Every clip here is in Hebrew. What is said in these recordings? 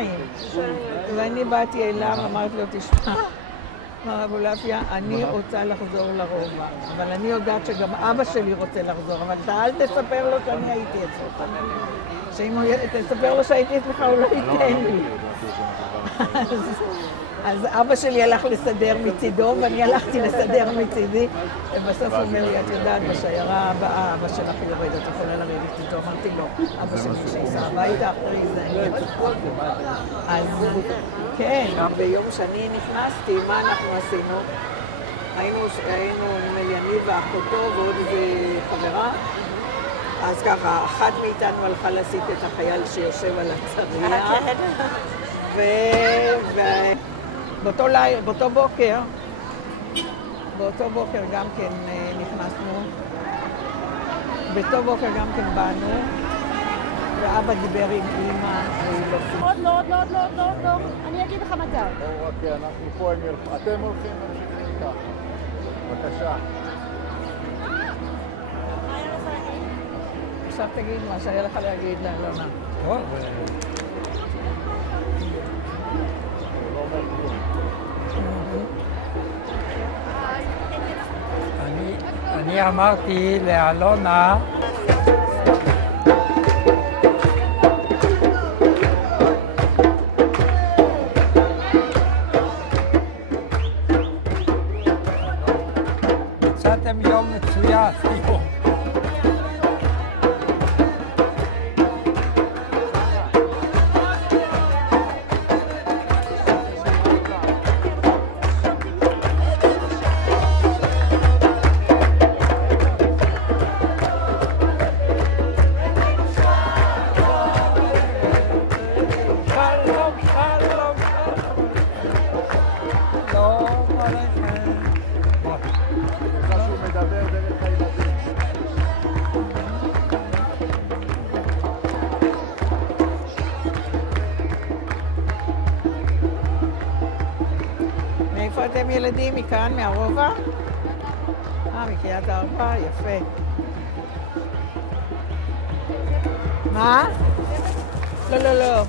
ירושלים. ואני באתי אליו, אמרתי לו, תשמע, מר אבולעפיה, אני רוצה לחזור לרובע, אבל אני יודעת שגם אבא שלי רוצה לחזור, אבל אתה אל תספר לו שאני הייתי אצלך. שאם תספר לו שהייתי אצלך, הוא לא ייתן לי. אז אבא שלי הלך לסדר מצידו, ואני הלכתי לסדר מצידי, ובסוף הוא אומר לי, את יודעת, בשיירה הבאה, אבא שלך יורד, את יכולה לרדת איתו. אמרתי לו, אבא שלי שייסע הביתה אחרי זה. אז כן, ביום שאני נכנסתי, מה אנחנו עשינו? היינו יניב ואחותו ועוד איזה חברה. אז ככה, אחת מאיתנו הלכה להסיט את החייל שיושב על הצריח. באותו בוקר גם כן נכנסנו, באותו בוקר גם כן באנו, ואבא דיבר עם אמא, עוד לא, אני אגיד לך מתי. אוקיי, אנחנו פה, אתם הולכים להמשיך מכך. בבקשה. מה היה לך להגיד? עכשיו תגיד מה שהיה לך להגיד לאלונה. טוב, לא אומר כלום. אני אמרתי לאלונה מצאתם יום מצוין היום. מאיפה אתם ילדים? מכאן, מהרובע? מקריית ארבע, יפה. מה? לא.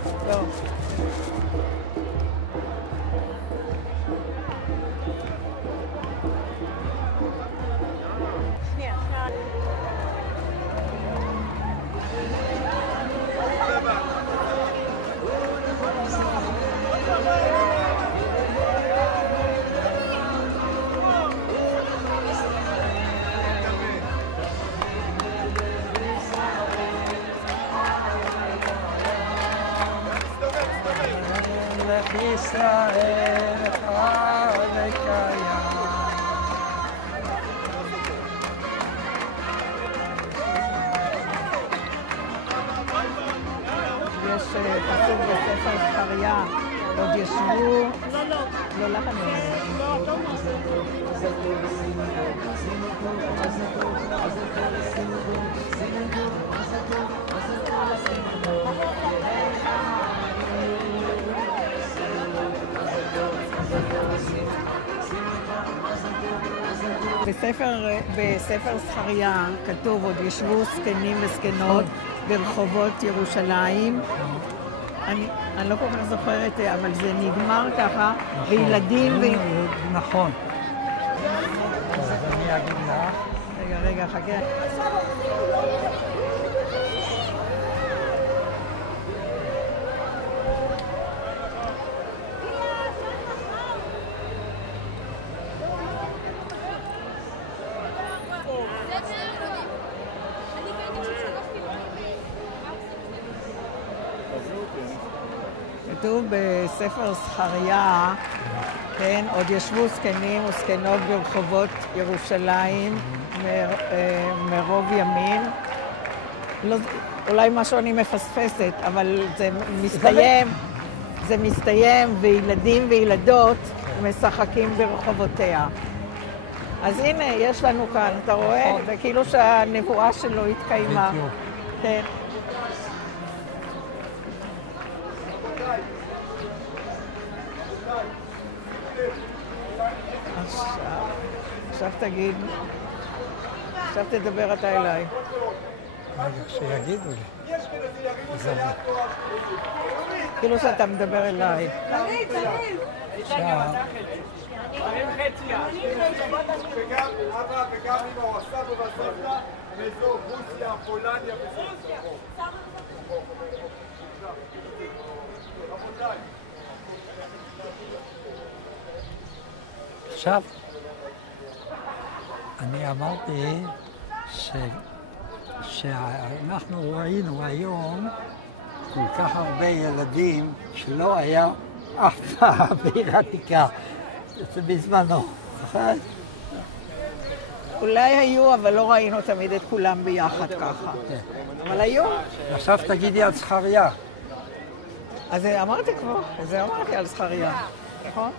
ישראל אחד וקיים. יש פסוק בספר זכריה, עוד ישבו... לא, לך אני אומרת. בספר זכריה כתוב עוד ישבו זקנים וזקנות ברחובות ירושלים. אני לא כל כך זוכרת, אבל זה נגמר ככה, וילדים נכון. אז אני אגיד לך. רגע, חכה. כתוב בספר זכריה, כן, עוד ישבו זקנים וזקנות ברחובות ירושלים מרוב ימים. לא, אולי משהו אני מפספסת, אבל זה מסתיים וילדים וילדות משחקים ברחובותיה. אז הנה, יש לנו כאן, אתה רואה? זה כאילו שהנבואה שלו התקיימה. כן. עכשיו תגיד, עכשיו תדבר אתה אליי. רגע, שיגידו לי. זה כאילו שאתה מדבר אליי. עכשיו, וגם אבא וגם אמא או הסבא והסבתא מאזור רוסיה, פולניה וסרסור. רבותיי. עכשיו, אני אמרתי שאנחנו ראינו היום כל כך הרבה ילדים שלא היה אף פעם בעיר העתיקה. זה בזמנו, נכון? אולי היו, אבל לא ראינו תמיד את כולם ביחד ככה. אבל היו. עכשיו תגידי על זכריה. אז אמרתי כבר, זה אמרתי על זכריה, נכון?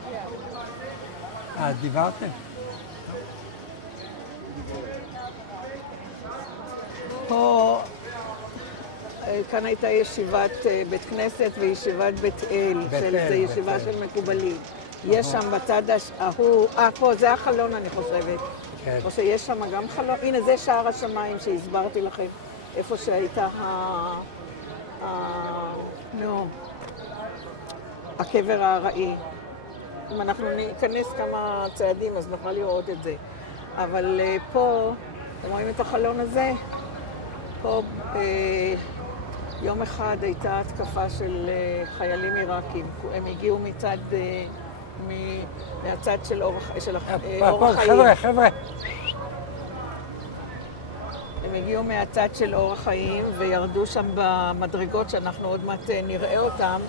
דיברתם? פה, כאן הייתה ישיבת בית כנסת וישיבת בית אל, זו ישיבה של מקובלים. יש שם בצד ההוא, פה, זה החלון אני חושבת. או שיש שם גם חלון, הנה זה שער השמיים שהסברתי לכם, איפה שהייתה הקבר הארעי. אם אנחנו ניכנס כמה צעדים אז נוכל לראות את זה. אבל פה, אתם רואים את החלון הזה? פה יום אחד הייתה התקפה של חיילים עיראקים. הם הגיעו מהצד של אורח חיים. חבר'ה. הם הגיעו מהצד של אורח חיים וירדו שם במדרגות שאנחנו עוד מעט נראה אותם,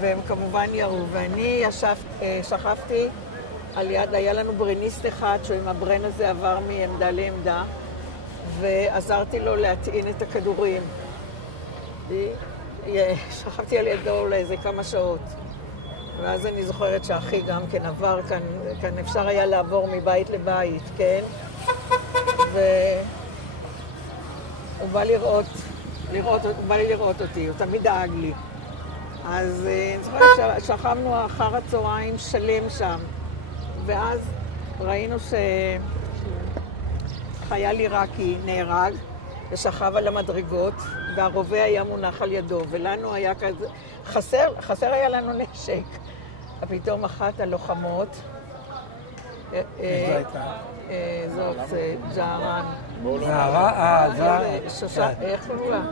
והם כמובן ירו. ואני שכבתי על יד, היה לנו ברניסט אחד שעם הברן הזה עבר מעמדה לעמדה, ועזרתי לו להטעין את הכדורים. שכבתי על ידו לאיזה כמה שעות. ואז אני זוכרת שאחי גם כן עבר כאן אפשר היה לעבור מבית לבית, כן? והוא בא לראות אותי, הוא תמיד דאג לי. אז אני זוכרת ששכבנו אחר הצהריים שלם שם, ואז ראינו שחייל עיראקי נהרג ושכב על המדרגות, והרובה היה מונח על ידו, ולנו היה כזה, חסר היה לנו נשק. פתאום אחת הלוחמות, זאת ג'ערן. איך קראו לה?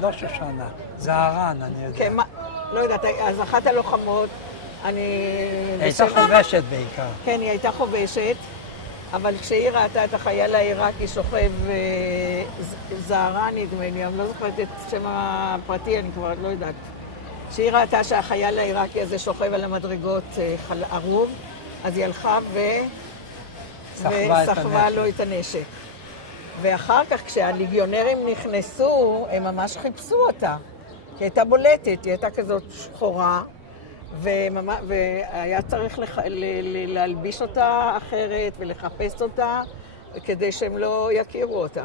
לא שושנה, זערן, אני יודע. לא יודעת, אז אחת הלוחמות, הייתה חובשת בעיקר. כן, היא הייתה חובשת, אבל כשהיא ראתה את החייל העיראקי שוכב זערן, נדמה לי, אני לא זוכרת את שם הפרטי, אני כבר לא יודעת. כשהיא ראתה שהחייל העיראקי הזה שוכב על המדרגות ערוב, אז היא הלכה וסחבה לו את הנשק. ואחר כך, כשהליגיונרים נכנסו, הם ממש חיפשו אותה. כי הייתה בולטת, היא הייתה כזאת שחורה, והיה צריך להלביש אותה אחרת ולחפש אותה, כדי שהם לא יכירו אותה.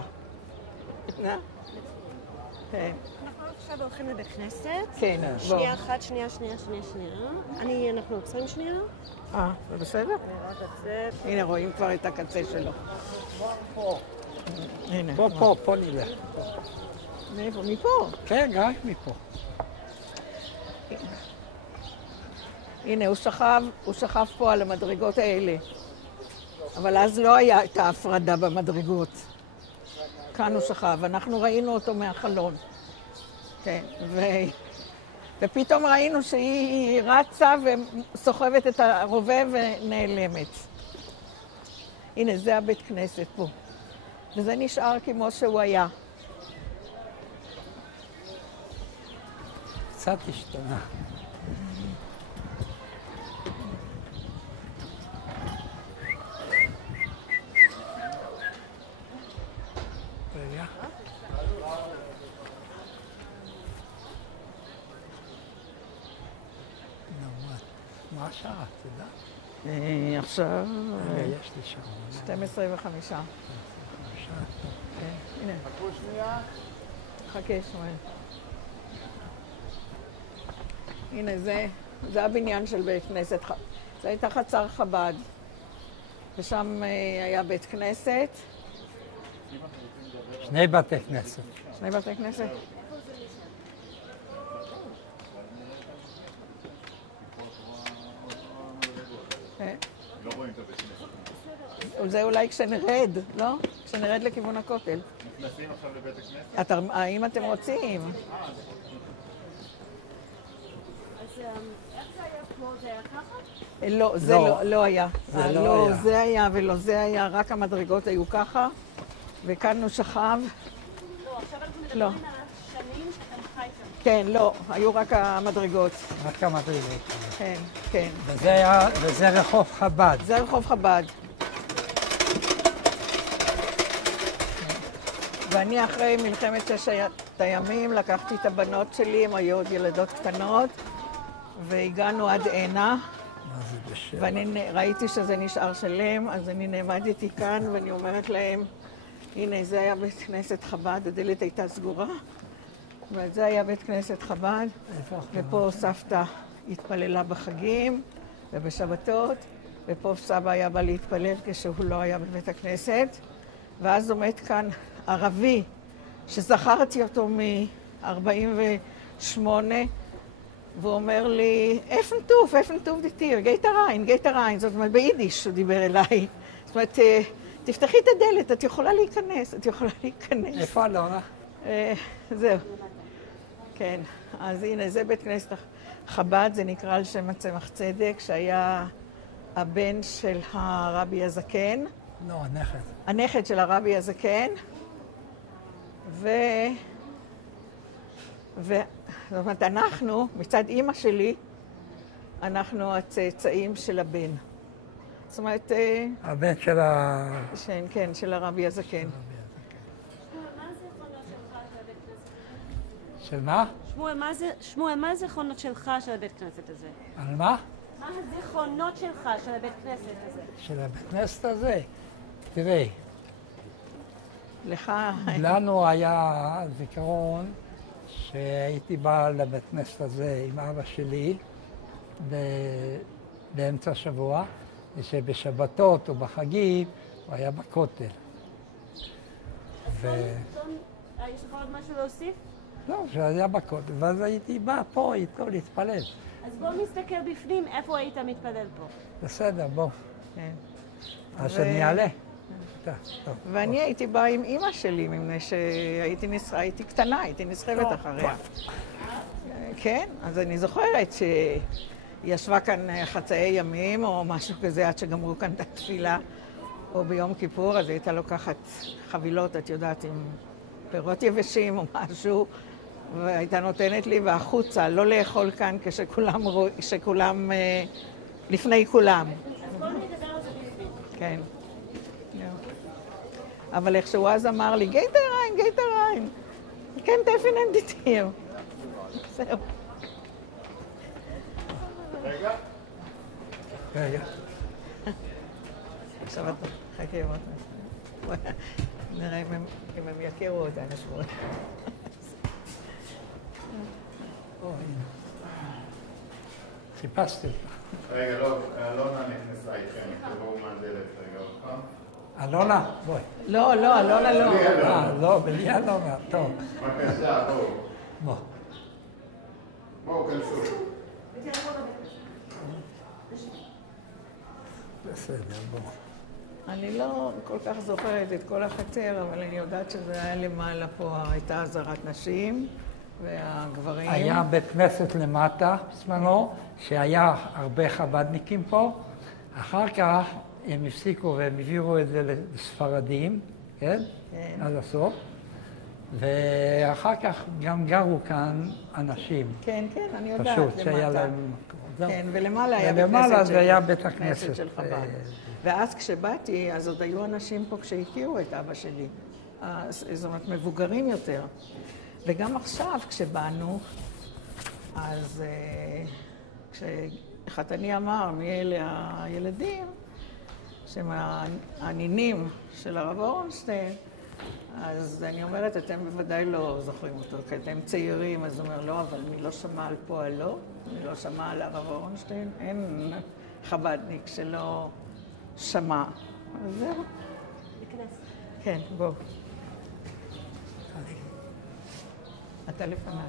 כן. אנחנו עכשיו הולכים לבית כנסת. כן, בוא. שנייה אחת, שנייה. אנחנו עוצרים שנייה. זה בסדר? הנה, רואים כבר את הקצה שלו. הנה. פה נלך. מאיפה? מפה? כן, רק מפה. הנה, הוא שכב פה על המדרגות האלה. אבל אז לא הייתה הפרדה במדרגות. כאן הוא שכב, אנחנו ראינו אותו מהחלון. כן, ופתאום ראינו שהיא רצה וסוחבת את הרובה ונעלמת. הנה, זה הבית כנסת פה. וזה נשאר כמו שהוא היה. קצת השתנה. מה השעה, אתה יודע? עכשיו... יש לי שעון. 12:05. הנה. חכו שנייה. חכה, שמואל. הנה, זה הבניין של בית כנסת. זה הייתה חצר חב"ד. ושם היה בית כנסת, שני בתי כנסת. שני בתי כנסת? לא רואים את הבית כנסת. זה אולי כשנרד, לא? כשנרד לכיוון הכותל. נכנסים עכשיו לבית הכנסת? האם אתם רוצים? אז איך זה היה פה? זה היה ככה? לא, זה לא היה. זה לא לא, היה. זה היה ולא זה היה, רק המדרגות היו ככה, וכאן הוא שכב. לא, עכשיו אנחנו לא. מדברים על השנים שאתם חייתם. כן, לא, היו רק המדרגות. רק המדרגות. כן, כן. וזה רחוב חב"ד. זה רחוב חב"ד. ואני אחרי מלחמת ששת הימים לקחתי את הבנות שלי, הן היו עוד ילדות קטנות, והגענו עד הנה, מה זה בשם? ואני ראיתי שזה נשאר שלם, אז אני נעמדתי כאן ואני אומרת להם, הנה, זה היה בית כנסת חב"ד, הדלת הייתה סגורה, וזה היה בית כנסת חב"ד, ופה סבתא התפללה בחגים ובשבתות, ופה סבא היה בא להתפלל כשהוא לא היה בבית הכנסת, ואז עומד כאן ערבי, שזכרתי אותו מ-48, והוא אומר לי, איפן טוב דתיר, גייט הריין, זאת אומרת, ביידיש הוא דיבר אליי. זאת אומרת, תפתחי את הדלת, את יכולה להיכנס. איפה אלונה? זהו. כן, אז הנה, זה בית כנסת חב"ד, זה נקרא על שם הצמח צדק, שהיה הבן של הרבי הזקן. לא, הנכד. הנכד של הרבי הזקן, זאת אומרת, אנחנו, מצד אימא שלי, אנחנו הצאצאים של הבן. זאת אומרת, הבן של כן, של הרבי הזקן. של מה? שמואל, מה הזיכרונות שלך של הבית כנסת הזה? על מה? מה הזיכרונות שלך של הבית כנסת הזה? של הבית כנסת הזה. תראי, לך, לנו היה זיכרון שהייתי בא לבית כנסת הזה עם אבא שלי באמצע השבוע, ושבשבתות או בחגים הוא היה בכותל. יש לך עוד משהו להוסיף? לא, שהיה בכותל, ואז הייתי בא פה איתו להתפלל. אז בוא נסתכל בפנים, איפה היית מתפלל פה? בסדר, בוא. כן. אז שאני אעלה. טוב. ואני הייתי באה עם אימא שלי, מפני שהייתי קטנה, הייתי נסחבת אחריה. כן, אז אני זוכרת שישבה כאן חצאי ימים או משהו כזה עד שגמרו כאן את התפילה, או ביום כיפור, אז הייתה לוקחת חבילות, את יודעת, עם פירות יבשים או משהו, והייתה נותנת לי, והחוצה, לא לאכול כאן כשכולם, לפני כולם. אז בוא נדבר על זה בפנים. כן. אבל איכשהו אז אמר לי, גייט הריין. כן, דפינן דתיר. זהו. רגע. עכשיו אתה חכה עוד. נראה אם הם יכירו אותנו שבועות. חיפשתי אותך. רגע, לא, אלונה נכנסה איתכם, תבואו מהדלת רגע עוד פעם. אלונה, בואי. לא, אלונה לא. לא, בלי אלונה, טוב. בבקשה, בוא. בואו, כנסו. בסדר, בוא. אני לא כל כך זוכרת את כל החצר, אבל אני יודעת שזה היה למעלה פה, הייתה עזרת נשים והגברים. היה בית כנסת למטה בזמנו, שהיה הרבה חב"דניקים פה. אחר כך הם הפסיקו והם העבירו את זה לספרדים, כן? כן. עד הסוף. ואחר כך גם גרו כאן אנשים. כן, אני יודעת, פשוט, שהיה למטה. להם... כן, ולמעלה היה ולמעלה זה היה בית הכנסת. של חב"ד. ואז כשבאתי, אז עוד היו אנשים פה כשהכירו את אבא שלי. זאת אומרת, מבוגרים יותר. וגם עכשיו, כשבאנו, אז כשחתני אמר מי אלה הילדים, שהם הנינים של הרב אורנשטיין, אז אני אומרת, אתם בוודאי לא זוכרים אותו, כי אתם צעירים, אז הוא אומר, לא, אבל מי לא שמע על פועלו? מי לא שמע על הרב אורנשטיין? אין חב"דניק שלא שמע. אז זהו. כן, בוא. אתה לפניי.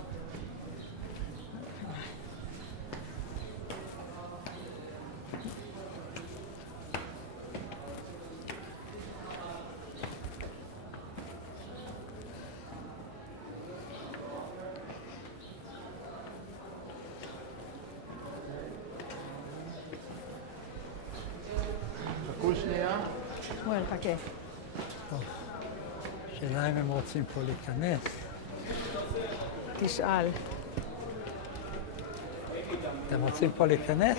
חכו שנייה. שמואל, חכה. שאלה אם הם רוצים פה להיכנס. תשאל. אתם רוצים פה להיכנס?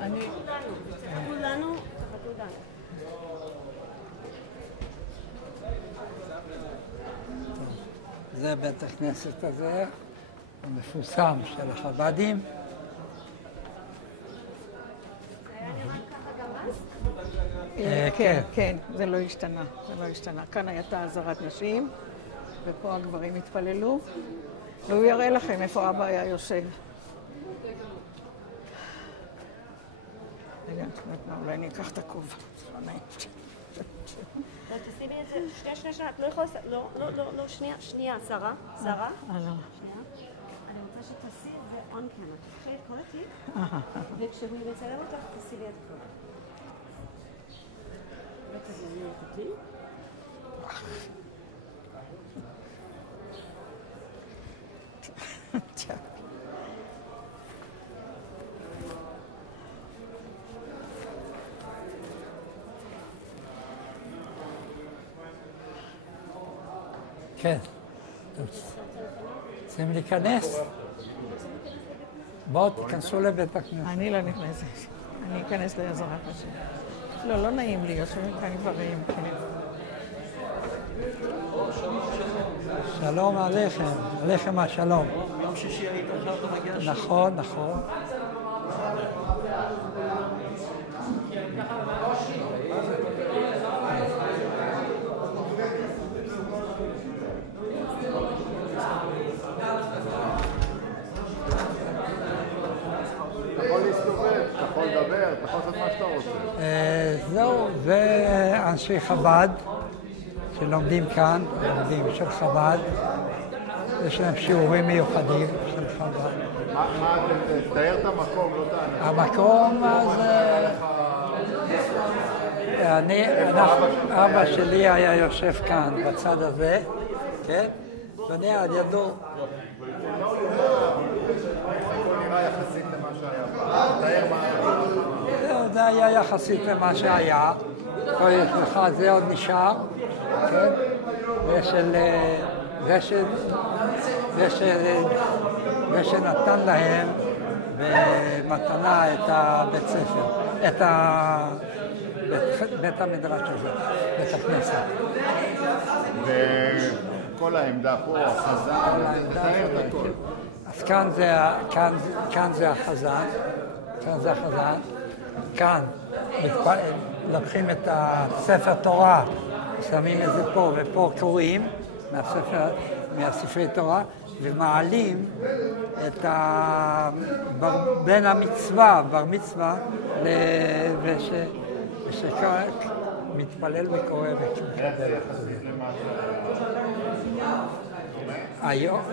אני... כולנו, זה בית הכנסת הזה, המפורסם של החב"דים. כן, כן, זה לא השתנה, זה לא השתנה. כאן הייתה עזרת נשים, ופה הגברים התפללו, והוא יראה לכם איפה אבא היה יושב. רגע, אולי אני אקח את הכובע, זה לא נעים. תשימי את זה, שנייה, את לא יכולה, לא, שנייה, שרה, שנייה. אני רוצה שתעשי את זה on camera. תקחי את כל התיק, וכשהוא יצלם אותך, תעשי לי את הכובע. ותזמני את התיק. כן. רוצים להיכנס? בואו תיכנסו לבית הכנסת. אני לא נכנסת. אני אכנס לעזרת השם. לא, לא נעים לי, יושבים כאן גברים. שלום עליכם, עליכם השלום. יום שישי היית עכשיו אתה מגיע לשם? נכון, נכון. אתה יכול להסתובב, אתה יכול לדבר, אתה יכול לעשות מה שאתה רוצה. זהו, ואנשי חב"ד שלומדים כאן, לומדים של חב"ד. יש להם שיעורים מיוחדים של חב"ד. תאר את המקום, לא תענה. המקום הזה... אבא שלי היה יושב כאן, בצד הזה, כן? ואני על ידו. נראה יחסית למה שהיה פעם. תאר מה... זה היה יחסית למה שהיה. פה יש לך, זה עוד נשאר, כן? זה שנתן להם במתנה את הבית ספר, את בית המדרש הזה, בית הכנסת. וכל העמדה פה, החזן, תאר את הכל. אז כאן זה החזן, כאן לוקחים את הספר תורה, שמים את זה פה, ופה קוראים מהספרי תורה, ומעלים את בין המצווה, בר מצווה, מתפלל וקורא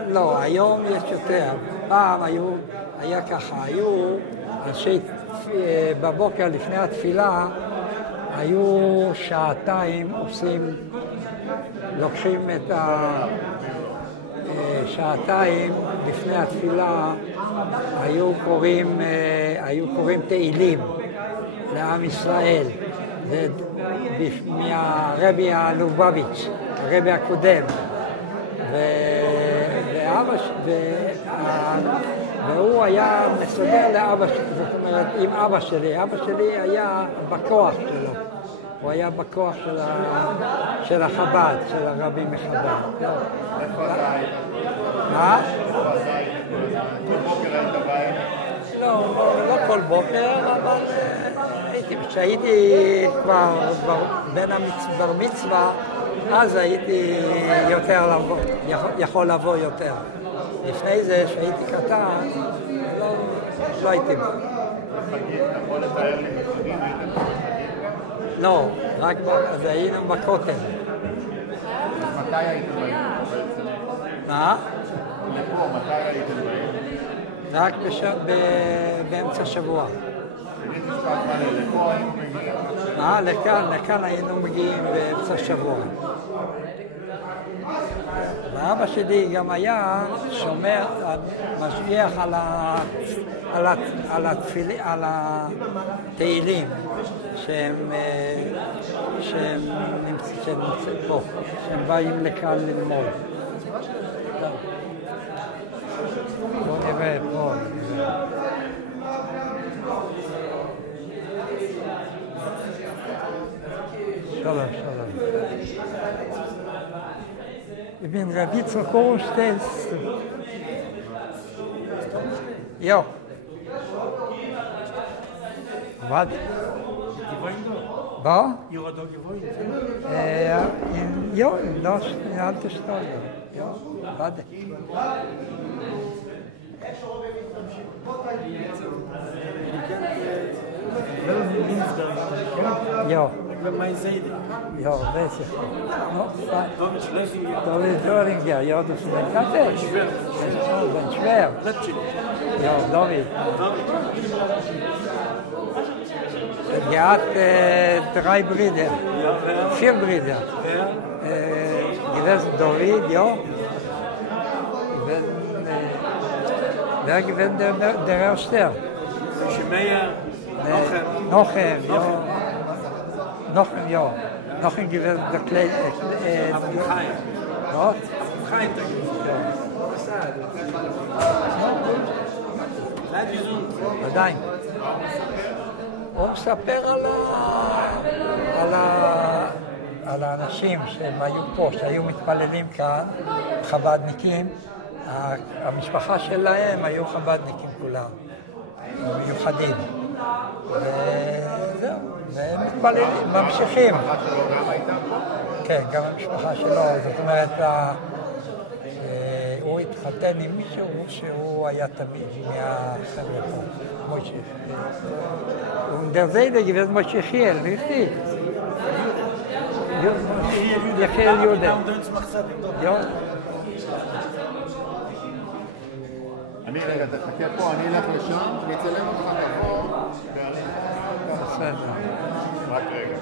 לא, היום יש יותר. פעם היה ככה, היו אנשי בבוקר לפני התפילה, היו שעתיים לוקחים את שעתיים לפני התפילה, היו קוראים תהילים לעם ישראל. זה מהרבי הלובביץ', הרבי הקודם. והוא היה מסוגל לאבא שלי, זאת אומרת, עם אבא שלי. אבא שלי היה בכוח שלו. הוא היה בכוח של החב"ד, של הרבי מחב"ד. איפה אתה היית? מה? כל בוקר היית בהם? לא כל בוקר, אבל כשהייתי כבר בין בר מצווה, אז הייתי יותר יכול לבוא יותר. לפני זה, כשהייתי קטן, לא הייתי בו. חגים, אתה יכול לתאר לי בחגים? הייתם בחגים? לא, רק אז היינו בכותל. מתי הייתם באים? מה? לפה, מתי הייתם באים? רק באמצע שבוע. לפה היינו מגיעים. לכאן היינו מגיעים באמצע שבוע. ואבא שלי גם היה שומר, משגיח על התהילים שהם נמצאים פה, שהם באים לכאן ללמוד. בואו נראה פה. שלום. Ich bin Ravitzer Korstest. Ja. Was? Was? Ihre da gewohnt? Ja, in der alten Stadt. Ja, warte. Ja. Mein Seide. Ja, weiß ich. David Schlesinger. David Döringer, ja, das ist ein Kaffee. Schwer. Das ist schwer. Ja, David. Er hat 3 Brüder. 4 Brüder. Gewesen David, ja. Wer gewinnt der Erste? Schmeier. Nochem, ja. Nochem, ja. Nochem gewinnt der Kleid. Abchaim. Was? Abchaim. עדיין. הוא מספר על האנשים שהם היו פה, שהיו מתפללים כאן, חב"דניקים. המשפחה שלהם היו חב"דניקים כולם, מיוחדים. וזהו, והם מתפללים, ממשיכים. המשפחה שלו גם הייתה פה? כן, גם המשפחה שלו, זאת אומרת, הוא התחתן עם מישהו שהוא היה תמיד מהחבר'ה פה, מוישה. Und der Seide gewesen Moshe Chiel, richtig? Jechiel Jude. Ja. אני רגע, תחכה פה, אני אלך לשם, אני אצלם אותך לבוא. בסדר. רק רגע.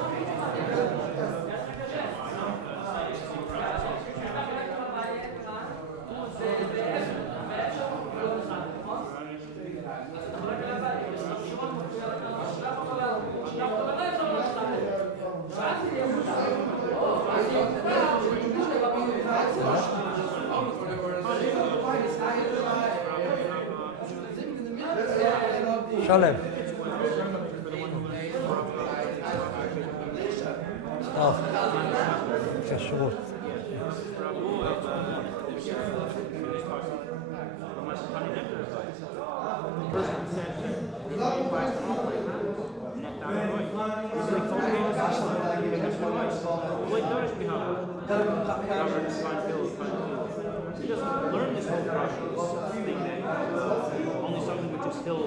שלם. טוב, כשרות. He doesn't learn this whole process. Only something which is still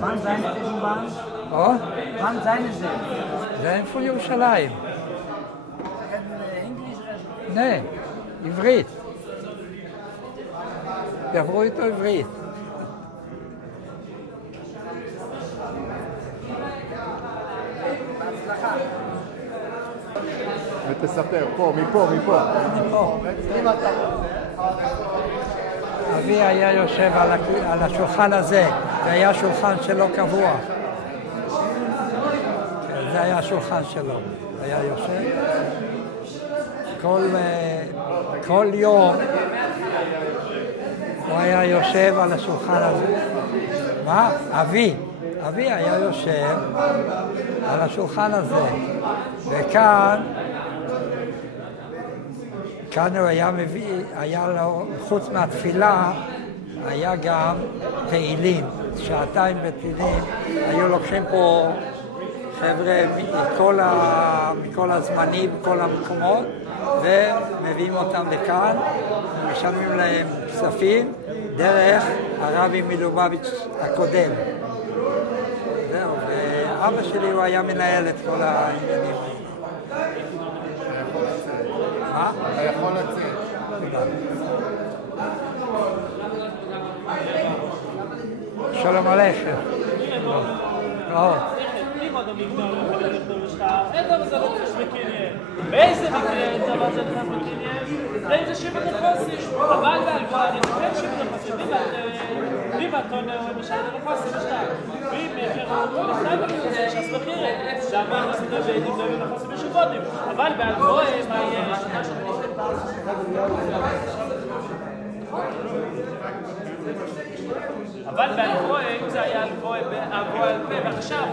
Wann seine Eisenbahn? Oh? Wann seine sie? זה הם פה ירושלים. Englisch? Nee, עברית. דברו איתו עברית. בהצלחה. ותספר, פה, מפה. מפה. אבי היה יושב על השולחן הזה, זה היה שולחן שלו קבוע. זה היה השולחן שלו, היה יושב. כל יום הוא היה יושב על השולחן הזה. מה? אבי היה יושב על השולחן הזה. וכאן הוא היה מביא, היה לו, חוץ מהתפילה, היה גם תהילים. שעתיים בתהילים, היו לוקחים פה חבר'ה מכל הזמנים, מכל המקומות, ומביאים אותם לכאן, ומשלמים להם כספים דרך הרבי מלובביץ' הקודם. זהו, ואבא שלי הוא היה מנהל את כל העניינים. מה? אתה יכול לצאת. תודה. שלום עליכם. באיזה מקרה דבר זה נכנס בקניין? באיזה שבע נחוסים. אבל בהלוואה אני זוכר שבע נחוסים. בלי בתונה הוא משל נחוסים בשתיים. ואם הוא נכנס בקניין שס בחירת. שאמר נסתר בעדים לבין נחוסים בשבודים. אבל בהלוואה מה יהיה? אבל בהלוואה, אם זה היה הלוואה על פה, ועכשיו,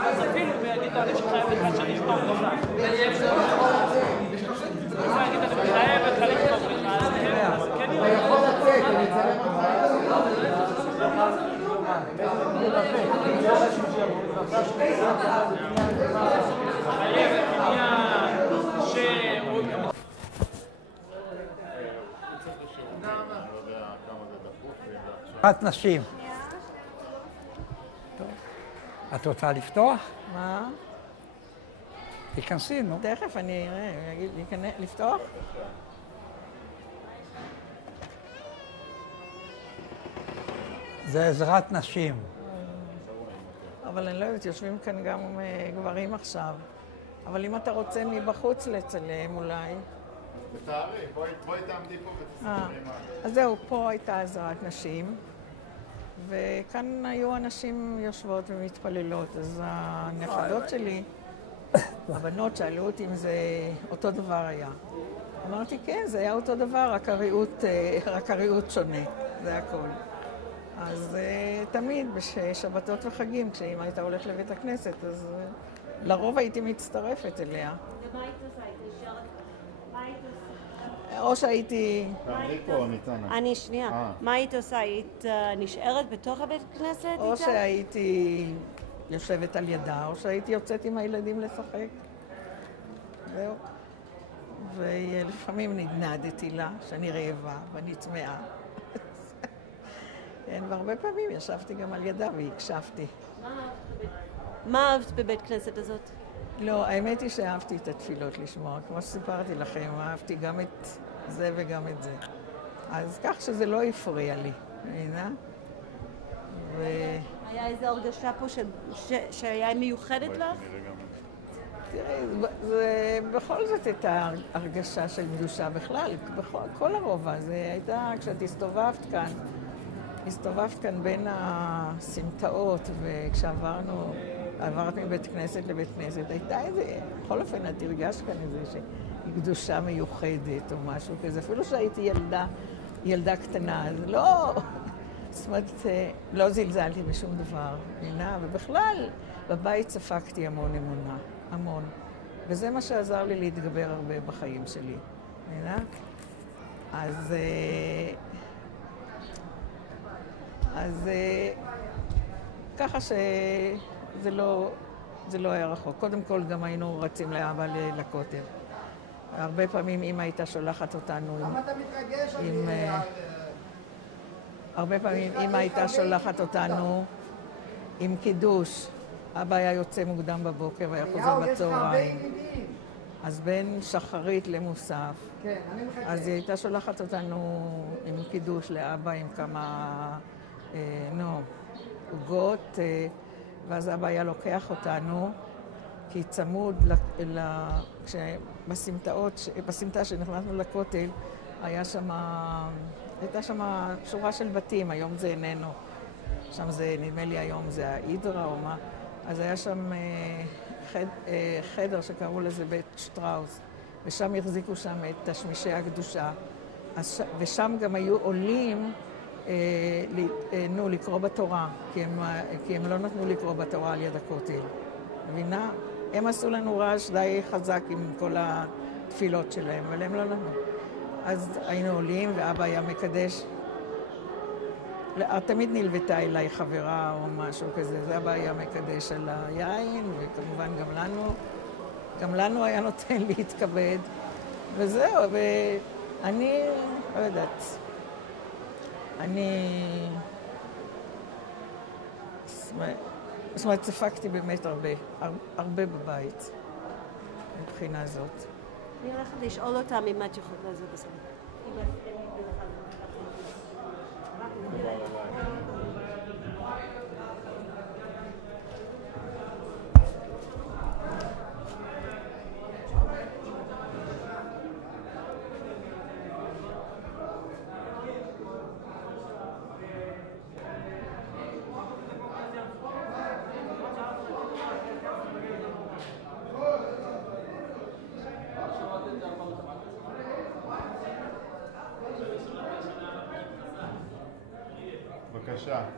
אז אפילו ויגיד לו, אני שחייב לך שאני אכתוב לך. אז אני אגיד, אני חייב לך לכתוב לך, אז כן יהיה. אתה יכול לצאת, אני אצלם חייב קניין שהוא... את נשים. את רוצה לפתוח? מה? תיכנסי, נו. תכף אני אראה, הוא יגיד לי, לפתוח? זה עזרת נשים. אבל אני לא יודעת, יושבים כאן גם גברים עכשיו. אבל אם אתה רוצה מבחוץ לצלם אולי... תתארי, בואי תעמדי פה ותסתכלי מה. אז זהו, פה הייתה עזרת נשים, וכאן היו אנשים יושבות ומתפללות, אז הנכדות שלי, הבנות שאלו אותי אם זה אותו דבר היה. אמרתי, כן, זה היה אותו דבר, רק הריהוט שונה, זה הכל. אז תמיד בשבתות וחגים, כשאמא הייתה הולכת לבית הכנסת, אז לרוב הייתי מצטרפת אליה. ומה היית עושה? היית נשארת? מה היית עושה? או שהייתי... תעמדי פה, ניצנה. אני שנייה. מה היית עושה? היית נשארת בתוך הבית כנסת איתה? או שהייתי יושבת על ידה, או שהייתי יוצאת עם הילדים לשחק. זהו. ולפעמים נדנדתי לה, שאני רעבה ואני צמאה. כן, והרבה פעמים ישבתי גם על ידה והקשבתי. מה אהבת בבית כנסת הזאת? לא, האמת היא שאהבתי את התפילות לשמוע. כמו שסיפרתי לכם, אהבתי גם את זה וגם את זה. אז כך שזה לא הפריע לי, מבינה? היה איזו הרגשה פה שהיה מיוחדת לך? תראי, זה בכל זאת הייתה הרגשה של קדושה בכלל, כל הרובע. זה הייתה, כשאת הסתובבת כאן בין הסמטאות, עברת מבית כנסת לבית כנסת, הייתה איזה, בכל אופן, את הרגשת כאן איזה שהיא קדושה מיוחדת או משהו כזה, אפילו שהייתי ילדה קטנה, אז לא, זאת אומרת, לא זלזלתי בשום דבר, מבינה, ובכלל, בבית ספגתי המון אמונה, המון, וזה מה שעזר לי להתגבר הרבה בחיים שלי, מבינה? אז ככה שזה לא היה רחוק. קודם כל גם היינו רצים לאבא לכותל. הרבה פעמים אמא הייתה שולחת אותנו הרבה פעמים אמא הייתה שולחת אותנו עם קידוש. אבא היה יוצא מוקדם בבוקר והיה חוזר בצהריים. אז בין שחרית למוסף. אז היא הייתה שולחת אותנו עם קידוש לאבא עם כמה עוגות, ואז אבא היה לוקח אותנו כי צמוד, בסמטה שנכנסנו לכותל, הייתה שם שורה של בתים, היום זה איננו. שם זה, נדמה לי היום זה ההידרה או מה. אז היה שם חדר שקראו לזה בית שטראוס, ושם החזיקו שם את תשמישי הקדושה. ושם גם היו עולים לקרוא בתורה, כי הם לא נתנו לקרוא בתורה על יד הכותל. מבינה? הם עשו לנו רעש די חזק עם כל התפילות שלהם, אבל הם לא נתנו. אז היינו עולים ואבא היה מקדש. תמיד נלוותה אליי חברה או משהו כזה, זה אבא היה מקדש על היין, וכמובן גם לנו היה נותן להתכבד. וזהו, ואני לא יודעת. זאת אומרת, צפקתי באמת הרבה בבית, מבחינה זאת. אני הולכת לשאול אותם אם את יכולה לעזור בסדר. בבקשה. אז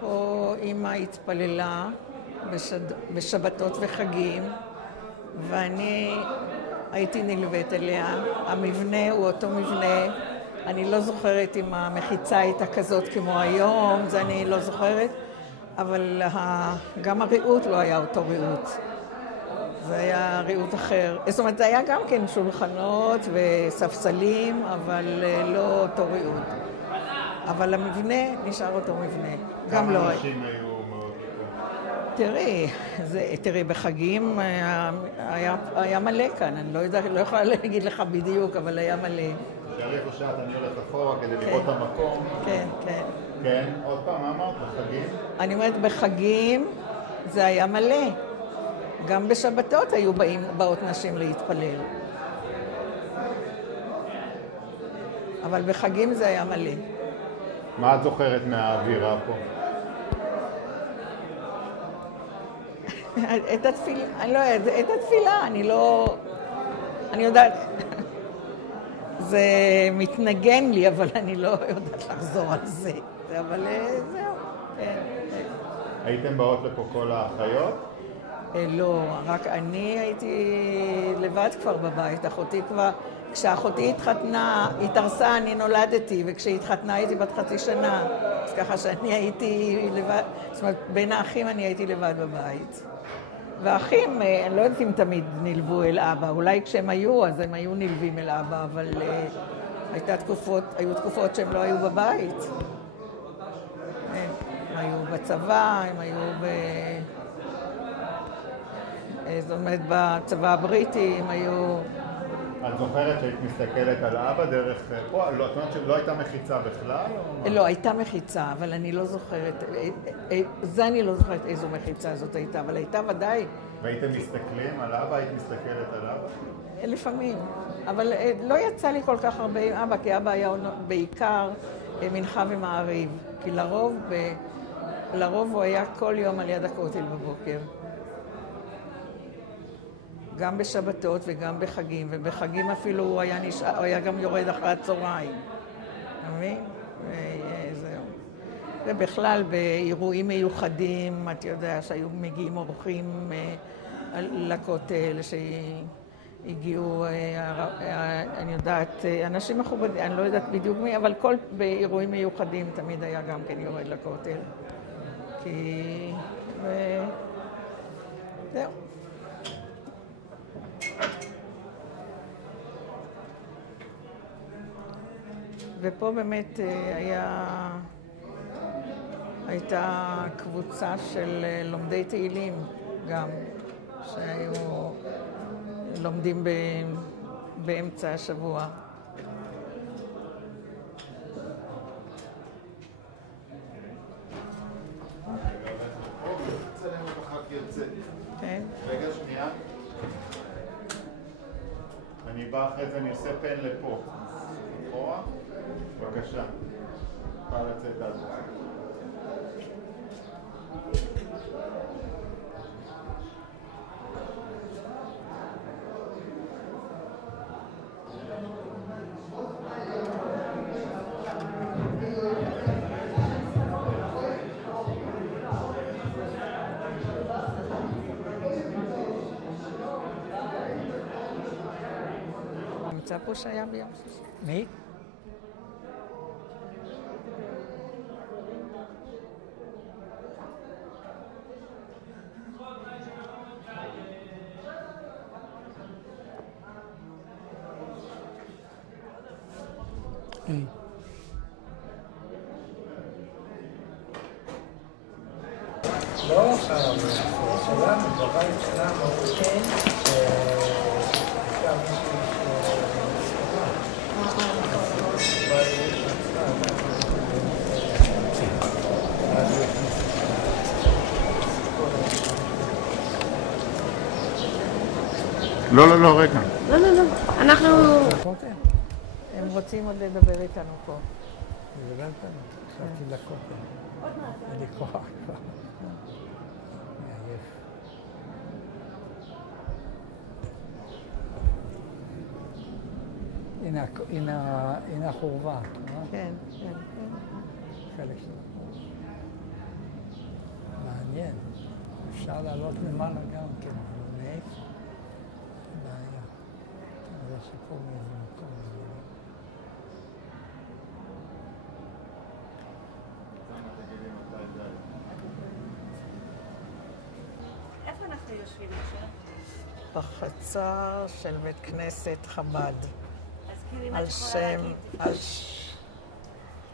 פה אמא התפללה בשבתות וחגים, ואני הייתי נלווית אליה. המבנה הוא אותו מבנה. אני לא זוכרת אם המחיצה הייתה כזאת כמו היום, זה אני לא זוכרת, אבל גם הריהוט לא היה אותו ריהוט. זה היה ריהוט אחר. זאת אומרת, זה היה גם כן שולחנות וספסלים, אבל לא אותו ריהוט. אבל המבנה נשאר אותו מבנה. גם לא... כמה אנשים היו מאוד... תראי, בחגים היה מלא כאן. אני לא יכולה להגיד לך בדיוק, אבל היה מלא. שעריך ושעת אני הולך אחורה כדי לראות את המקום. כן, כן. כן, עוד פעם, מה אמרת? בחגים? אני אומרת, בחגים זה היה מלא. גם בשבתות היו באות נשים להתפלל. אבל בחגים זה היה מלא. מה את זוכרת מהאווירה פה? את התפילה, אני לא יודעת, את התפילה, אני יודעת, זה מתנגן לי, אבל אני לא יודעת לחזור על זה. אבל זהו, כן. הייתם באות לפה כל האחיות? לא, רק אני הייתי לבד כבר בבית. אחותי כבר, כשאחותי התחתנה, התארסה, אני נולדתי, וכשהיא התחתנה הייתי בת חצי שנה. אז ככה שאני הייתי לבד, זאת אומרת, בין האחים אני הייתי לבד בבית. והאחים, אני לא יודעת אם תמיד נלוו אל אבא, אולי כשהם היו, אז הם היו נלווים אל אבא, אבל היו תקופות שהם לא היו בבית. הם היו בצבא, הם היו זאת אומרת, בצבא הבריטי הם היו... את זוכרת שהיית מסתכלת על אבא דרך פה? את אומרת שלא הייתה מחיצה בכלל? לא, הייתה מחיצה, אבל אני לא זוכרת... זה אני לא זוכרת איזו מחיצה זאת הייתה, אבל הייתה ודאי. והייתם מסתכלים על אבא? היית מסתכלת על אבא? לפעמים. אבל לא יצא לי כל כך הרבה עם אבא, כי אבא היה בעיקר מנחה ומעריב. כי לרוב הוא היה כל יום על יד הכותל בבוקר. גם בשבתות וגם בחגים, ובחגים אפילו הוא היה גם יורד אחרי הצהריים. אתה מבין? וזהו. ובכלל באירועים מיוחדים, את יודע, שהיו מגיעים אורחים לכותל, שהגיעו, אני יודעת, אנשים מכובדים, אני לא יודעת בדיוק מי, אבל כל באירועים מיוחדים תמיד היה גם כן יורד לכותל. כי... זהו. ופה באמת הייתה קבוצה של לומדי תהילים גם, שהיו לומדים באמצע השבוע. בא אחרי זה, אני עושה פן לפה. אחורה? בבקשה. אפשר לצאת עד זה. נמצא פה שהיה ביום שישי. מי? לא, שלנו, בבית שלנו, לא, רגע. לא. אנחנו... הם רוצים עוד לדבר איתנו פה. לדבר איתנו? חשבתי לכותל. אין לי כוח כבר. מעייף. הנה החורבה. כן. חלק שלה. מעניין. אפשר לעלות למעלה גם כן. מאיפה? בעיה. זה שפה מאיזה מקום. איפה אנחנו יושבים עכשיו? בחצר של בית כנסת חב"ד. אז כאילו אם על את יכולה שם... להגיד...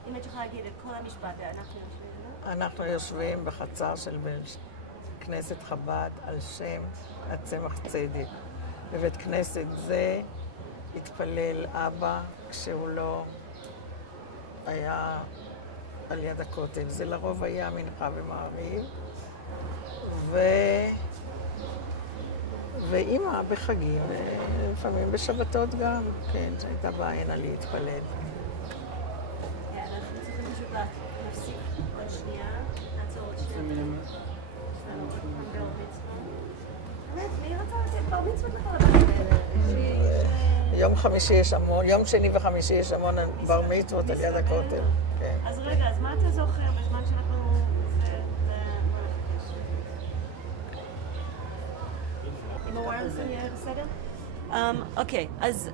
אם את יכולה להגיד את כל המשפט, אנחנו יושבים, לא? אנחנו יושבים בחצר של בית כנסת חב"ד על שם הצמח צדק. בבית כנסת זה התפלל אבא כשהוא לא היה על יד הכותל. זה לרוב היה מנחה ומעריב. ואימא בחגים, לפעמים בשבתות גם, כן, שהייתה באה הנה להתפלל. אנחנו צריכים פשוט להפסיק עוד שנייה, לעצור עוד שנייה. באמת, מי רצה לתת בר מצוות לכל הבית? יום חמישי יש המון, יום שני וחמישי יש המון בר מצוות על יד הכותל. אז רגע, אז מה אתה זוכר בזמן שאנחנו... בסדר? אוקיי, אז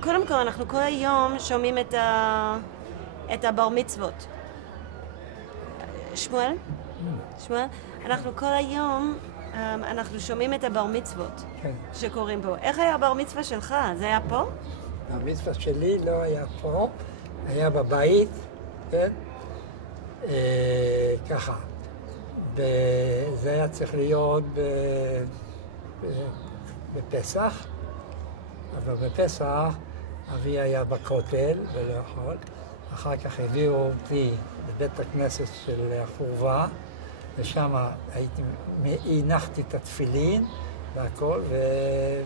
קודם כל אנחנו כל היום שומעים את הבר מצוות. שמואל? אנחנו כל היום אנחנו שומעים את הבר מצוות שקוראים פה. איך היה הבר מצווה שלך? זה היה פה? הבר מצווה שלי לא היה פה, היה בבית, כן? ככה. זה היה צריך להיות בפסח, אבל בפסח אבי היה בכותל ולא יכול. אחר כך הביאו אותי לבית הכנסת של החורבה, ושם הנחתי את התפילין והכל,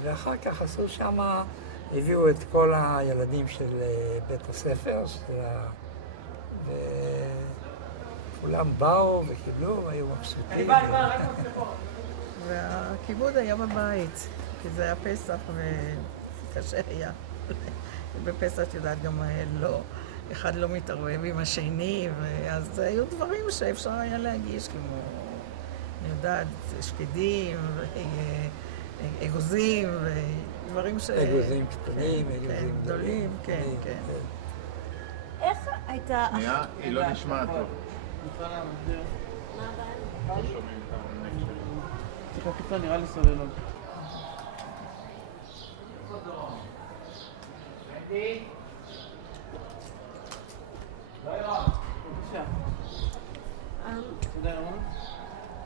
ואחר כך עשו שם, הביאו את כל הילדים של בית הספר, וכולם באו וקיבלו, היו מבסוטים. והכיבוד היה בבית, כי זה היה פסח וקשה היה. בפסח, את יודעת, גם לא, אחד לא מתערבב עם השני, אז היו דברים שאפשר היה להגיש, כמו, אני יודעת, שקדים, אגוזים, ודברים ש... אגוזים קטנים, אגוזים גדולים, כן. איך הייתה... שנייה, היא לא נשמעת טוב. מה הבעיה? צריך להקיפה, נראה לי סוללות.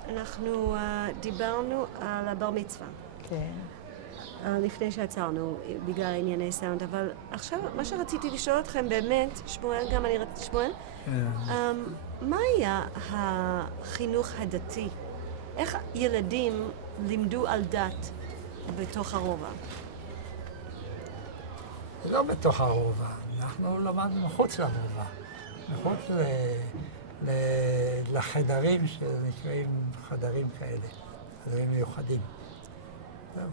אנחנו דיברנו על הבר מצווה. כן. לפני שעצרנו, בגלל ענייני סאונד, אבל עכשיו, מה שרציתי לשאול אתכם באמת, שמואל, גם אני רציתי, שמואל, מה היה החינוך הדתי? איך ילדים לימדו על דת בתוך הרובע? זה לא בתוך הרובע, אנחנו למדנו מחוץ לרובע, מחוץ לחדרים שנקראים חדרים כאלה, חדרים מיוחדים. זהו.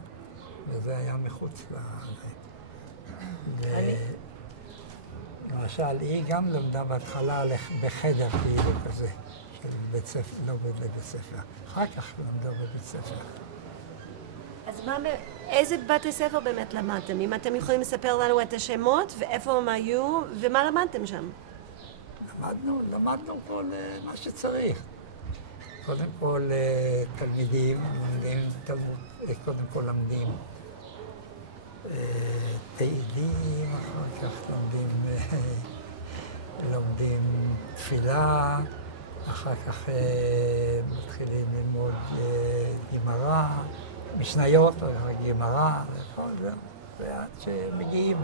וזה היה מחוץ למשל, היא גם למדה בהתחלה בחדר כאילו כזה, של בית ספר, לא בבית ספר. אחר כך למדה בבית ספר. אז איזה בתי ספר באמת למדתם? אם אתם יכולים לספר לנו את השמות ואיפה הם היו ומה למדתם שם? למדנו כל מה שצריך. קודם כל תלמידים, קודם כל למדים תהילים, אחר כך לומדים תפילה, אחר כך מתחילים ללמוד גמרא, משניות, גמרא, וכל זה, ועד שמגיעים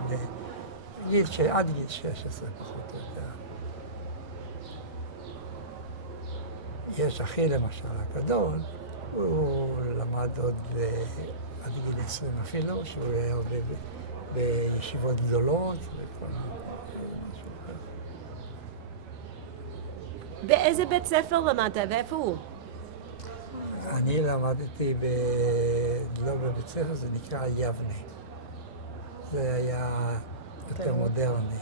עד גיל 16 פחות או יותר. יש אחי למשל הגדול, הוא למד עוד עד גיל 20 אפילו, שהוא היה בישיבות גדולות וכל משהו אחר. באיזה בית ספר למדת ואיפה הוא? אני למדתי לא בבית ספר, זה נקרא יבנה. זה היה יותר מודרני.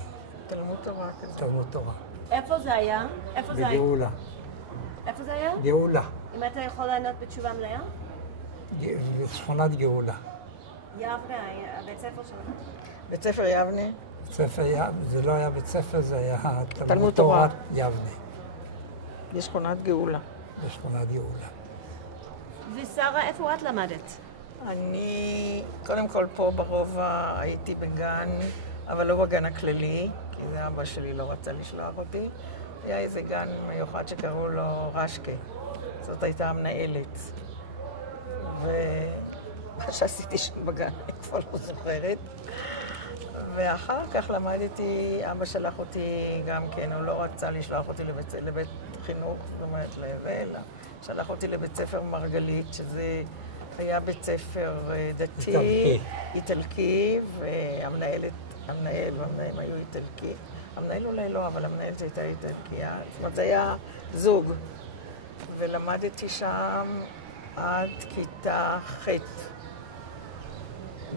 תלמוד תורה כזה. תלמוד תורה. איפה זה היה? בגאולה. איפה זה היה? גאולה. אם אתה יכול לענות בתשובה מלאה? בשכונת גאולה. יבנה, הבית ספר שלך. בית ספר יבנה? בית ספר יבנה, זה לא היה בית ספר, זה היה תלמוד תורה יבנה. בשכונת גאולה. בשכונת גאולה. ושרה, איפה את למדת? אני, קודם כל פה ברובע הייתי בגן, אבל לא בגן הכללי, כי זה אבא שלי לא רצה לשלוח אותי. היה איזה גן מיוחד שקראו לו רשקה. זאת הייתה המנהלת. ומה שעשיתי שם בגן, אני כבר לא זוכרת. ואחר כך למדתי, אבא שלח אותי גם כן, הוא לא רצה לשלוח אותי לבית חינוך, זאת אומרת אלא שלח אותי לבית ספר מרגלית, שזה היה בית ספר דתי, איטלקי, והמנהל והמנהל היו איטלקי. המנהל אולי לא, אבל המנהלת הייתה איטלקיה. זאת אומרת, זה היה זוג. ולמדתי שם עד כיתה ח'.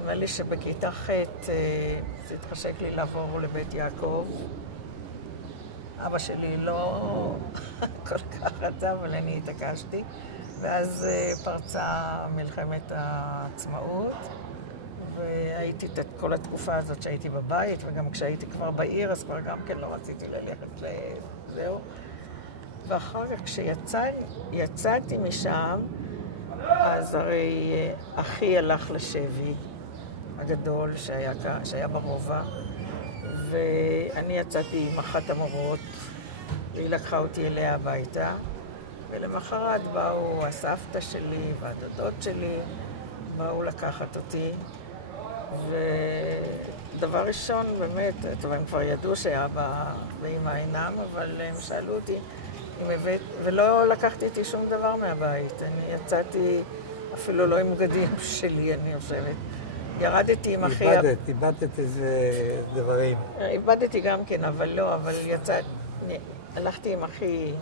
נראה לי שבכיתה ח' זה התחשק לי לעבור לבית יעקב. אבא שלי לא כל כך רצה, אבל אני התעקשתי. ואז פרצה מלחמת העצמאות, והייתי את כל התקופה הזאת שהייתי בבית, וגם כשהייתי כבר בעיר, אז כבר גם כן לא רציתי ללכת לזהו. ואחר כך כשיצאתי משם, אז הרי אחי הלך לשבי הגדול שהיה ברובע, ואני יצאתי עם אחת המורות, והיא לקחה אותי אליה הביתה, ולמחרת באו הסבתא שלי והדודות שלי, באו לקחת אותי, ודבר ראשון באמת, טוב, הם כבר ידעו שאבא ואמא אינם, אבל הם שאלו אותי אם הבאת, ולא לקחתי איתי שום דבר מהבית. אני יצאתי אפילו לא עם בגדים שלי, אני חושבת. ירדתי עם אחי... איבדת איזה דברים. איבדתי גם כן, אבל לא, אבל יצאתי, הלכתי עם אחי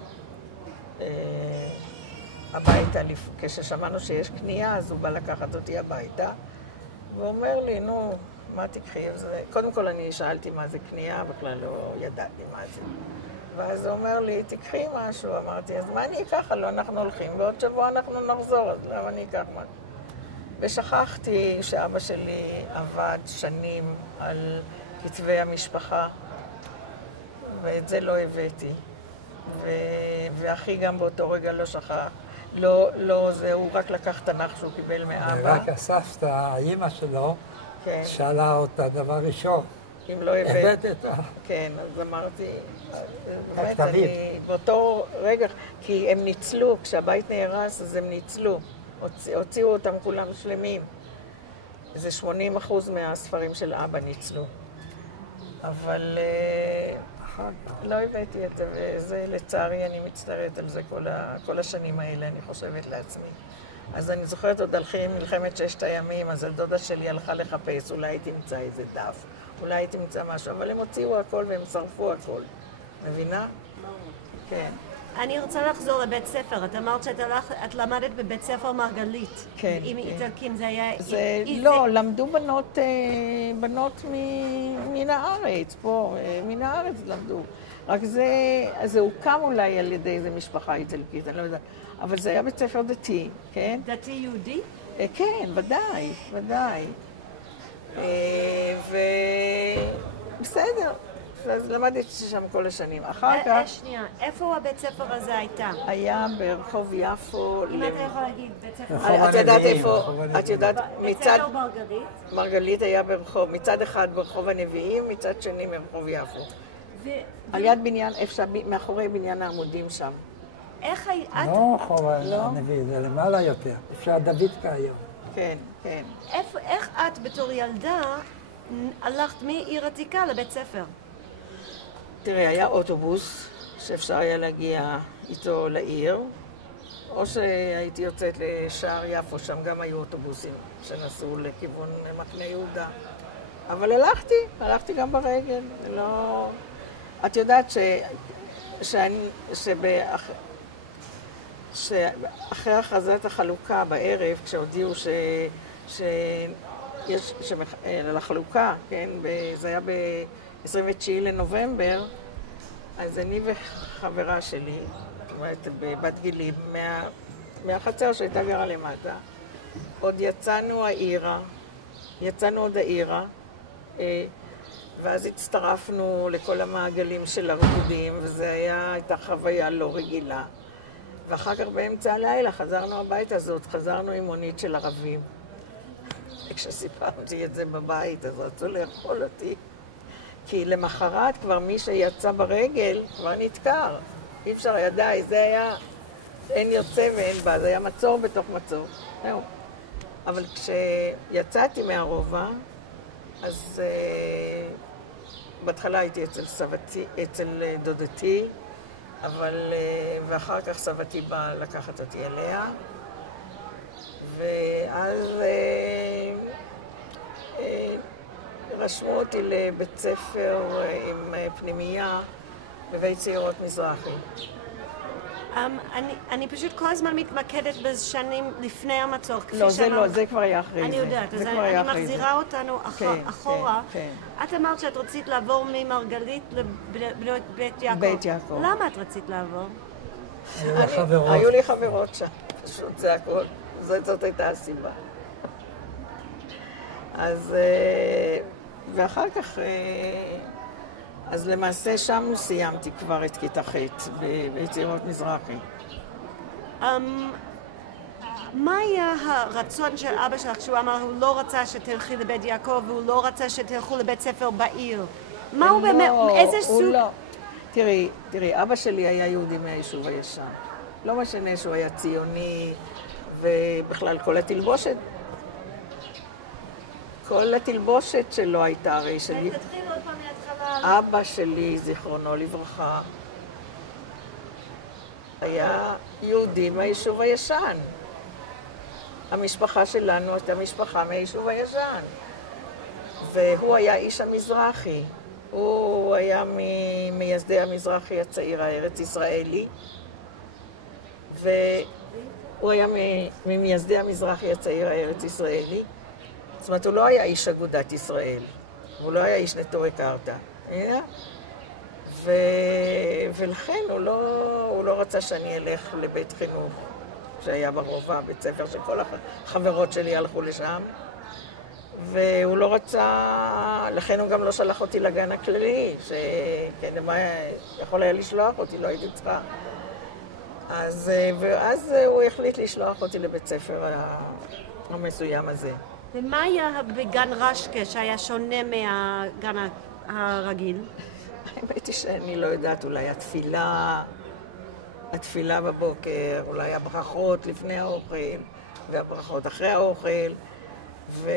הביתה, כששמענו שיש קנייה, אז הוא בא לקחת אותי הביתה, והוא אומר לי, נו, מה תקחי? קודם כל אני שאלתי מה זה קנייה, בכלל לא ידעתי מה זה. ואז הוא אומר לי, תקחי משהו. אמרתי, אז מה אני אקח? לא, אנחנו הולכים, ועוד שבוע אנחנו נחזור, אז למה אני אקח משהו? ושכחתי שאבא שלי עבד שנים על כתבי המשפחה, ואת זה לא הבאתי. ואחי גם באותו רגע לא שכח. לא, הוא רק לקח תנ"ך שהוא קיבל מאבא. רק הסבתא, האמא שלו, שאלה אותה דבר ראשון. אם לא הבאת. הבאת. כן, אז אמרתי, באמת, אני באותו רגע, כי הם ניצלו, כשהבית נהרס, אז הם ניצלו. הוציאו אותם כולם שלמים. זה 80% מהספרים של אבא ניצלו. אבל לא הבאתי את זה, וזה לצערי, אני מצטערת על זה כל השנים האלה, אני חושבת לעצמי. אז אני זוכרת עוד הלכי מלחמת 6 הימים, אז הדודה שלי הלכה לחפש, אולי תמצא איזה דף, אולי תמצא משהו, אבל הם הוציאו הכל והם שרפו הכל. מבינה? כן. אני רוצה לחזור לבית ספר. את אמרת שאת למדת בבית ספר מרגלית. כן, עם איטלקים, זה היה... לא, למדו בנות מן הארץ, פה, מן הארץ למדו. רק זה הוקם אולי על ידי איזו משפחה איטלקית, אני לא יודעת. אבל זה היה בית ספר דתי, כן? דתי יהודי? כן, ודאי, ודאי. בסדר. אז למדתי שם כל השנים. אחר כך... שנייה, איפה הבית ספר הזה הייתה? היה ברחוב יפו... אם אתה יכול להגיד, בית ספר... את יודעת איפה... את יודעת... בית ספר מרגלית? מרגלית היה ברחוב, מצד אחד ברחוב הנביאים, מצד שני ברחוב יפו. על יד בניין, מאחורי בניין העמודים שם. איך היית... לא חוב הנביא, זה למעלה יותר. אפשר דוידקה היום. כן, כן. איך את בתור ילדה הלכת מעיר עתיקה לבית ספר? תראה, היה אוטובוס שאפשר היה להגיע איתו לעיר, או שהייתי יוצאת לשער יפו, שם גם היו אוטובוסים שנסעו לכיוון מחנה יהודה. אבל הלכתי גם ברגל. לא... את יודעת שאחרי הכרזת החלוקה בערב, כשהודיעו על החלוקה, כן, זה היה ב-29 לנובמבר, אז אני וחברה שלי, זאת אומרת, בבת גילי, מהחצר שהייתה גרה למטה, עוד יצאנו עוד העירה, ואז הצטרפנו לכל המעגלים של הריקודים, וזו הייתה חוויה לא רגילה. ואחר כך באמצע הלילה חזרנו הביתה, חזרנו עם מונית של ערבים. כשסיפרתי את זה בבית, אז רצו לאכול אותי. כי למחרת כבר מי שיצא ברגל כבר נתקר. אי אפשר היה די, זה היה אין יוצא ואין בא, זה היה מצור בתוך מצור. זהו. אבל כשיצאתי מהרובע, אז בהתחלה הייתי אצל דודתי, ואחר כך סבתי באה לקחת אותי אליה, ואז רשמו אותי לבית ספר עם פנימייה בבית צעירות מזרחי. אני פשוט כל הזמן מתמקדת בשנים לפני המצור, כפי לא, זה לא, זה כבר היה אחרי זה. אני יודעת, אז אני מחזירה אותנו אחורה. את אמרת שאת רצית לעבור ממרגלית לבית יעקב. בית יעקב. למה את רצית לעבור? היו לי חברות שם, פשוט זה הכל. זאת הייתה הסיבה. אז, ואחר כך, אז למעשה שם סיימתי כבר את כיתה ח' בצעירות מזרחי. מה היה הרצון של אבא שלך כשהוא אמר הוא לא רצה שתלכי לבית יעקב והוא לא רצה שתלכו לבית ספר בעיר? מה הוא באמת, איזה סוג? לא. תראי, אבא שלי היה יהודי מהיישוב הישן. לא משנה שהוא היה ציוני, ובכלל כל התלבושת שלו הייתה הרי שלי. תתחיל עוד פעם מההתחלה. אבא שלי, זיכרונו לברכה, היה יהודי מהיישוב הישן. המשפחה שלנו הייתה משפחה מהיישוב הישן. והוא היה איש המזרחי. הוא היה ממייסדי המזרחי הצעיר הארץ ישראלי. והוא היה ממייסדי המזרחי הצעיר הארץ ישראלי. זאת אומרת, הוא לא היה איש אגודת ישראל. הוא לא היה איש נטורי קרתא. ולכן הוא לא רצה שאני אלך לבית חינוך שהיה ברובע, בית ספר שכל החברות שלי הלכו לשם. והוא לא רצה, לכן הוא גם לא שלח אותי לגן הכללי, שכן, מה יכול היה לשלוח אותי, לא הייתי צריכה. ואז הוא החליט לשלוח אותי לבית ספר המסוים הזה. ומה היה בגן רשקה שהיה שונה מהגן הרגיל? האמת היא שאני לא יודעת, אולי התפילה בבוקר, אולי הברכות לפני האוכל, והברכות אחרי האוכל, זה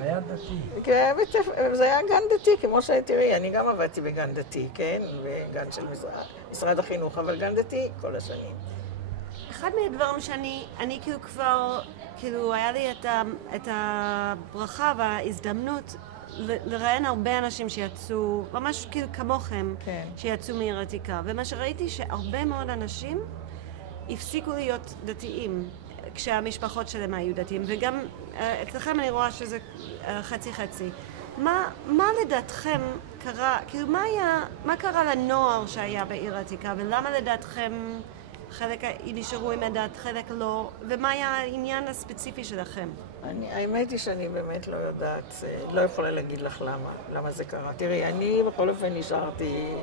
היה דתי. כן, זה היה גן דתי, כמו שתראי, אני גם עבדתי בגן דתי, כן? בגן של משרד החינוך, אבל גן דתי כל השנים. אחד מהדברים שאני כאילו כבר, כאילו היה לי את הברכה וההזדמנות לראיין הרבה אנשים שיצאו, ממש כאילו כמוכם, כן. שיצאו מעיר העתיקה. ומה שראיתי שהרבה מאוד אנשים הפסיקו להיות דתיים כשהמשפחות שלהם היו דתיים, וגם אצלכם אני רואה שזה חצי-חצי. מה לדעתכם קרה, כאילו מה קרה לנוער שהיה בעיר העתיקה, ולמה לדעתכם חלק נשארו עם הדת, חלק לא, ומה היה העניין הספציפי שלכם? האמת היא שאני באמת לא יודעת, לא יכולה להגיד לך למה זה קרה. תראי, אני בכל אופן נשארתי,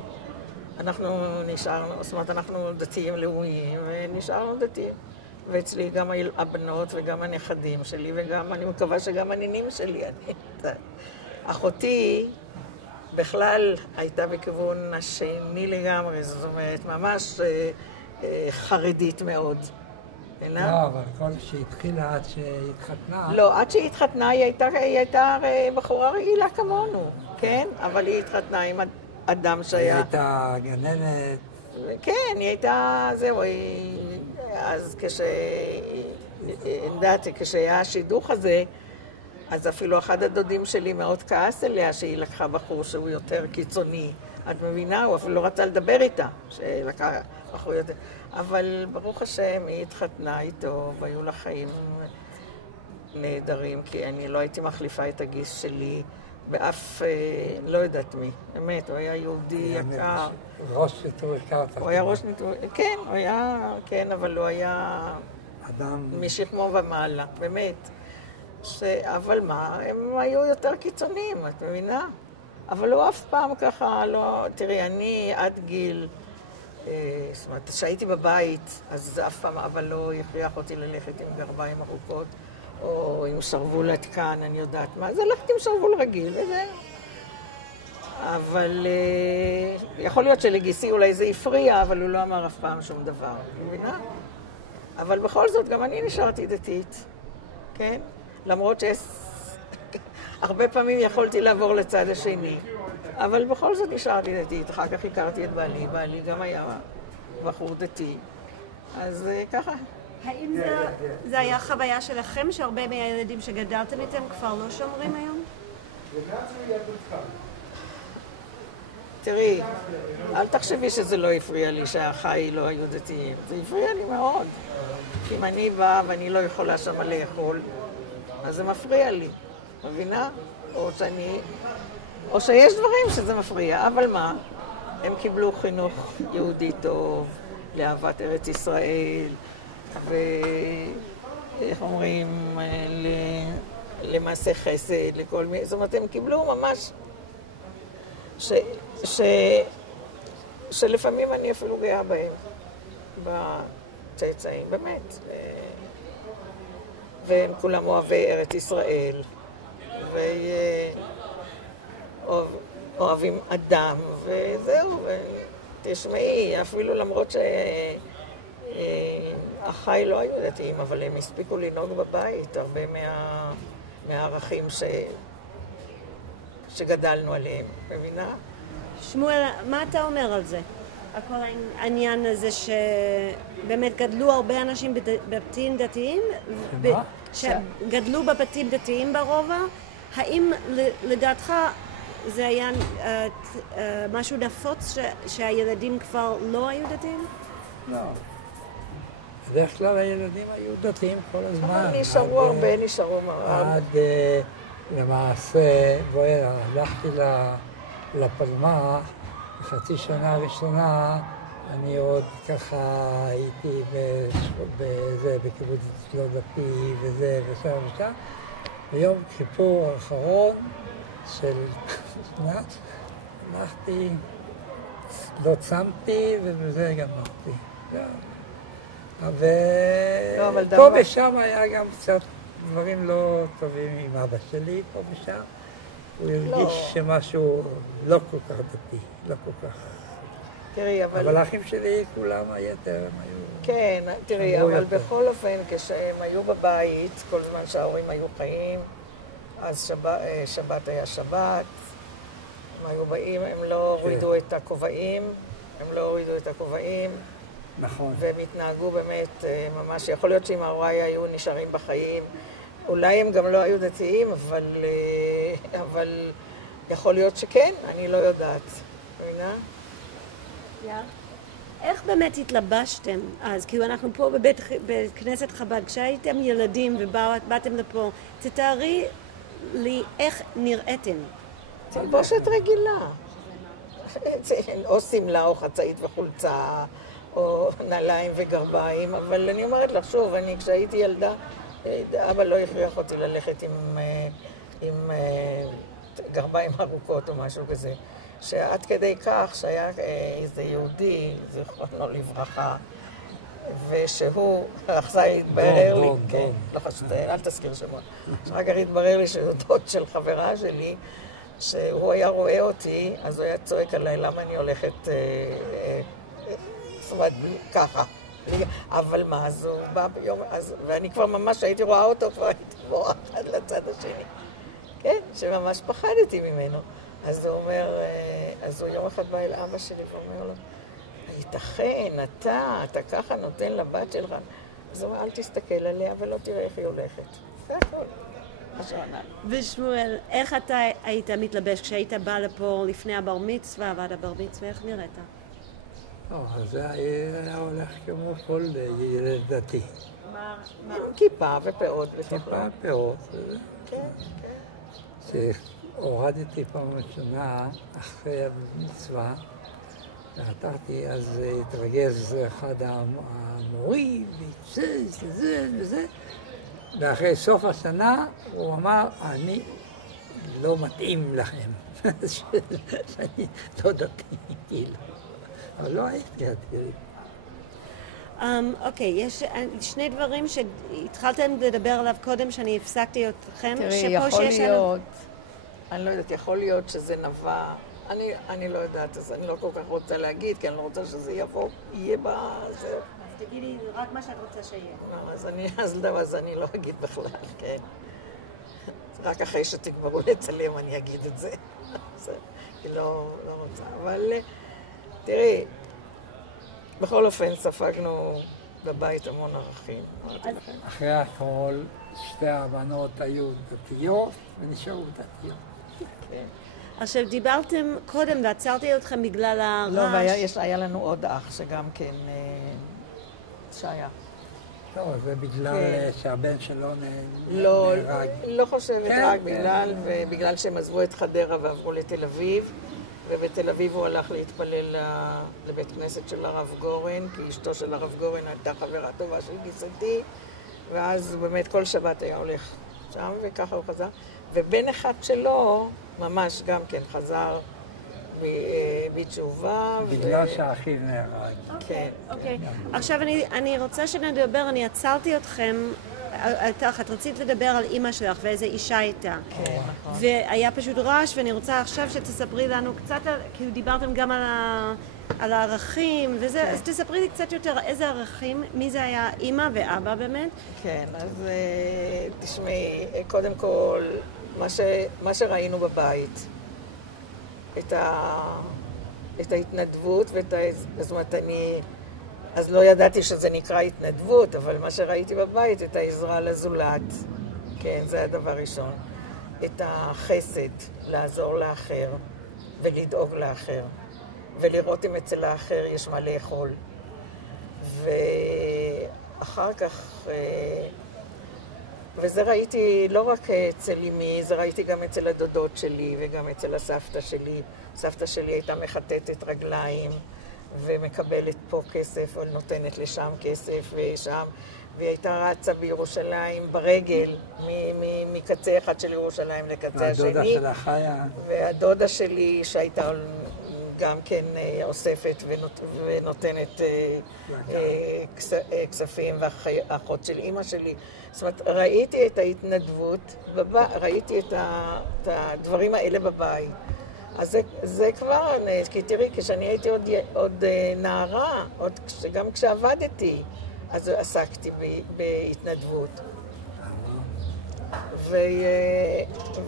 אנחנו נשארנו, זאת אומרת, אנחנו דתיים לאומיים, ונשארנו דתיים. ואצלי גם הבנות וגם הנכדים שלי, וגם, אני מקווה שגם הנינים שלי. אחותי בכלל הייתה בכיוון השני לגמרי, זאת אומרת, ממש חרדית מאוד. לא, אבל כל שהתחילה עד שהתחתנה... לא, עד שהתחתנה היא הייתה בחורה רגילה כמונו, כן? אבל היא התחתנה עם אדם שהיה... היא הייתה גננת... כן, היא הייתה... זהו, אז כשהיה השידוך הזה, אז אפילו אחד הדודים שלי מאוד כעס אליה שהיא לקחה בחור שהוא יותר קיצוני. את מבינה? הוא אפילו לא רצה לדבר איתה, שלקחה בחור יותר... אבל ברוך השם, היא התחתנה איתו, והיו לה חיים נהדרים, כי אני לא הייתי מחליפה את הגיס שלי באף, לא יודעת מי. באמת, הוא היה יהודי יקר. ראש נטור הכרת. הוא היה ראש נטור, כן, הוא היה, כן, אבל הוא היה... אדם... משכמו ומעלה, באמת. אבל מה, הם היו יותר קיצוניים, את מבינה? אבל הוא אף פעם ככה לא... תראי, אני עד גיל... זאת אומרת, כשהייתי בבית, אז זה אף פעם, אבל לא הכריח אותי ללכת עם גרביים ארוכות, או עם שרוול עדכן, אני יודעת מה. אז הלכתי עם שרוול רגיל, וזה... אבל יכול להיות שלגיסי אולי זה הפריע, אבל הוא לא אמר אף פעם שום דבר, מבינה? אבל בכל זאת, גם אני נשארתי דתית, כן? למרות הרבה פעמים יכולתי לעבור לצד השני. אבל בכל זאת נשארתי דתית, אחר כך הכרתי את בעלי, בעלי גם היה בחור דתי, אז ככה. האם זה היה חוויה שלכם, שהרבה מהילדים שגדלתם איתם כבר לא שומרים היום? תראי, אל תחשבי שזה לא הפריע לי, שהאחיי לא היו דתיים. זה הפריע לי מאוד. אם אני באה ואני לא יכולה שמה לאכול, אז זה מפריע לי, מבינה? או שיש דברים שזה מפריע, אבל מה? הם קיבלו חינוך יהודי טוב, לאהבת ארץ ישראל, ואיך אומרים, למעשה חסד, לכל מיני, זאת אומרת, הם קיבלו ממש, שלפעמים אני אפילו גאה בהם, בצאצאים, באמת. והם כולם אוהבי ארץ ישראל, אוהבים אדם, וזהו, תשמעי, אפילו למרות שאחיי לא היו דתיים, אבל הם הספיקו לנהוג בבית, הרבה מהערכים שגדלנו עליהם, מבינה? שמואל, מה אתה אומר על זה? הכל העניין הזה שבאמת גדלו הרבה אנשים בבתים דתיים, שגדלו בבתים דתיים ברובע, האם לדעתך זה היה משהו נפוץ שהילדים כבר לא היו דתיים? לא. בדרך כלל הילדים היו דתיים כל הזמן. נשארו הרבה, נשארו מרב. עד למעשה, בואי, הלכתי לפלמ"ח, בחצי שנה הראשונה, אני עוד ככה הייתי בקיבוץ לא דתי וזה ושם ושם. ביום כיפור האחרון של שנת, הלכתי, לא צמתי ובזה גמרתי. ופה ושם היה גם קצת דברים לא טובים עם אבא שלי, פה ושם. הוא הרגיש שמשהו לא כל כך דתי, לא כל כך... תראי, אבל האחים שלי, כולם היתר, הם היו... כן, תראי, אבל בכל אופן, כשהם היו בבית, כל זמן שההורים היו חיים, אז שבת היה שבת, הם היו באים, הם לא הורידו את הכובעים, נכון. והם התנהגו באמת ממש, יכול להיות שאם ההוריי היו נשארים בחיים, אולי הם גם לא היו דתיים, אבל יכול להיות שכן, אני לא יודעת. מבינה? איך באמת התלבשתם אז? כי אנחנו פה בכנסת חב"ד, כשהייתם ילדים ובאתם לפה, תתארי לי איך נראיתם. תלבושת רגילה. או סמלה או חצאית וחולצה, או נעליים וגרביים, אבל אני אומרת לך שוב, כשהייתי ילדה, אבא לא הכריח אותי ללכת עם גרביים ארוכות או משהו כזה. שעד כדי כך שהיה איזה יהודי, זיכרונו לברכה, ושהוא, אחר התברר לי, כן, לא חשוב, אל תזכיר שמות, אחר כך התברר לי שהוא דוד של חברה שלי, שהוא היה רואה אותי, אז הוא היה צועק עליי, למה אני הולכת, זאת אומרת, ככה. אבל מה, אז הוא בא ביום, ואני כבר ממש הייתי רואה אותו, כבר הייתי בורחת לצד השני. כן, שממש פחדתי ממנו. אז הוא אומר, אז הוא יום אחד בא אל אבא שלי ואומר לו, ייתכן, אתה ככה נותן לבת שלך. אז הוא אומר, אל תסתכל עליה ולא תראה איך היא הולכת. זה הכל. ושמואל, איך אתה היית מתלבש כשהיית בא לפה לפני הבר מצווה ועד הבר מצווה, איך נראית? זה היה הולך כמו כל ילד דתי. עם כיפה ופאות בתוכו. כיפה ופאות. כן, כן. שהורדתי פעם ראשונה אחרי המצווה, והתרתי, אז התרגז אחד המורים, וזה וזה. ואחרי סוף השנה הוא אמר, אני לא מתאים לכם, שאני לא דתי, כאילו. אבל לא הייתי דתי. אוקיי, יש שני דברים שהתחלתם לדבר עליו קודם, שאני הפסקתי אתכם. תראי, יכול להיות, אני לא יודעת, יכול להיות שזה נבע, אני לא יודעת, אז אני לא כל כך רוצה להגיד, כי אני לא רוצה שזה יהיה בזה. תגידי רק מה שאת רוצה שיהיה. אז אני לא אגיד בכלל, כן. רק אחרי שתגמרו לצלם אני אגיד את זה. כי לא רוצה. אבל תראי, בכל אופן ספגנו בבית המון ערכים. אחרי הכל, שתי הבנות היו דתיות ונשארו דתיות. כן. עכשיו, דיברתם קודם ועצרתי אתכם בגלל הרעש. לא, והיה לנו עוד אח שגם כן שהיה. לא, זה בגלל שהבן שלו נהרג. לא חושבת רק בגלל שהם עזבו את חדרה ועברו לתל אביב, ובתל אביב הוא הלך להתפלל לבית כנסת של הרב גורן, כי אשתו של הרב גורן הייתה חברה טובה של גיסתי, ואז באמת כל שבת היה הולך שם, וככה הוא חזר. ובן אחד שלו ממש גם כן חזר בתשובה. בגלל שהאחיו נהרג. כן. אוקיי. עכשיו אני רוצה שנדבר, אני עצרתי אתכם, את רצית לדבר על אימא שלך ואיזה אישה הייתה. כן, נכון. והיה פשוט רעש, ואני רוצה עכשיו שתספרי לנו קצת, כי דיברתם גם על הערכים וזה, אז תספרי לי קצת יותר איזה ערכים, מי זה היה אימא ואבא באמת? כן, אז תשמעי, קודם כל, מה שראינו בבית, את ההתנדבות זאת אומרת, אז לא ידעתי שזה נקרא התנדבות, אבל מה שראיתי בבית, את העזרה לזולת, כן, זה הדבר ראשון. את החסד, לעזור לאחר ולדאוג לאחר, ולראות אם אצל האחר יש מה לאכול. ואחר כך, וזה ראיתי לא רק אצל אמי, זה ראיתי גם אצל הדודות שלי וגם אצל הסבתא שלי. סבתא שלי הייתה מחטטת רגליים ומקבלת פה כסף, או נותנת לשם כסף ושם, והיא הייתה רצה בירושלים ברגל, מקצה אחד של ירושלים לקצה השני. והדודה שלה חיה. והדודה שלי שהייתה גם כן אוספת ונותנת כספים, והאחות של אמא שלי. זאת אומרת, ראיתי את ההתנדבות, ראיתי את הדברים האלה בבית. אז זה כבר, כי תראי, כשאני הייתי עוד נערה, גם כשעבדתי, אז עסקתי בהתנדבות.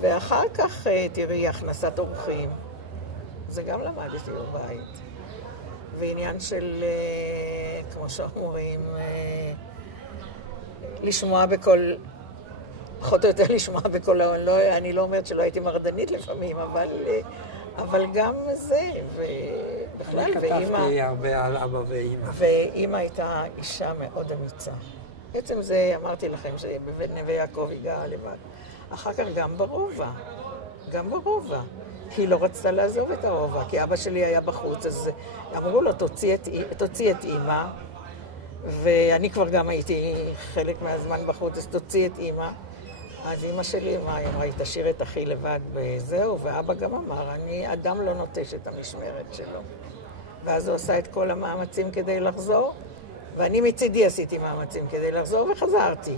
ואחר כך, תראי, הכנסת אורחים. זה גם למדתי בבית. ועניין של, כמו שאומרים, לשמוע פחות או יותר לשמוע בכל העולם. אני לא אומרת שלא הייתי מרדנית לפעמים, אבל גם זה, ובכלל, כתבתי הרבה על אבא ואמא. ואמא הייתה אישה מאוד אמיצה. בעצם זה, אמרתי לכם, שבבית נווה יעקב הגעה לבד. אחר כך גם ברובע. כי היא לא רצתה לעזוב את הרובע, כי אבא שלי היה בחוץ, אז אמרו לו, תוציא את אמא, ואני כבר גם הייתי חלק מהזמן בחוץ, אז תוציא את אמא. אז אמא שלי אמרה, היא תשאיר את אחי לבד וזהו, ואבא גם אמר, אני אדם לא נוטש את המשמרת שלו. ואז הוא עשה את כל המאמצים כדי לחזור, ואני מצידי עשיתי מאמצים כדי לחזור וחזרתי.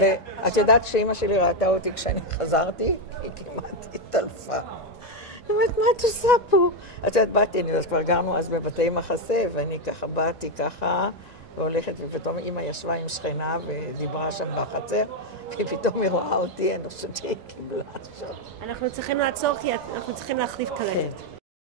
ואת יודעת שאמא שלי ראתה אותי כשאני חזרתי, היא כמעט התעלפה. היא אומרת, מה את עושה פה? את יודעת, באתי, אז כבר גרנו אז בבתי מחסה, ואני ככה באתי ככה, והולכת, ופתאום אמא ישבה עם שכנה ודיברה שם בחצר, ופתאום היא רואה אותי, אני חושבת שהיא קיבלה שם. אנחנו צריכים לעצור כי אנחנו צריכים להחליף קלטת.